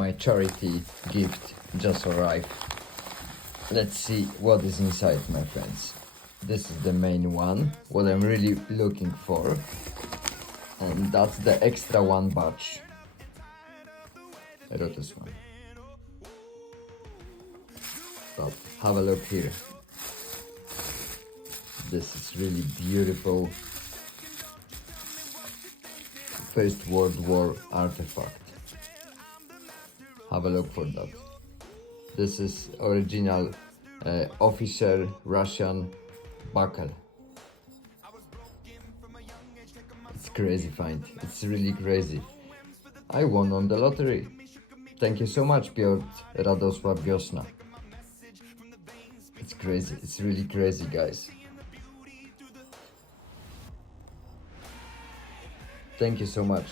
my charity gift just arrived. Let's see what is inside, my friends. This is the main one, what I'm really looking for. And that's the extra one batch. I got this one. But have a look here. This is really beautiful First World War artifact. Have a look for that. This is original officer Russian buckle. It's crazy find. It's really crazy. I won on the lottery. Thank you so much, Piotr Radosław Wiosna. It's crazy. It's really crazy, guys. Thank you so much.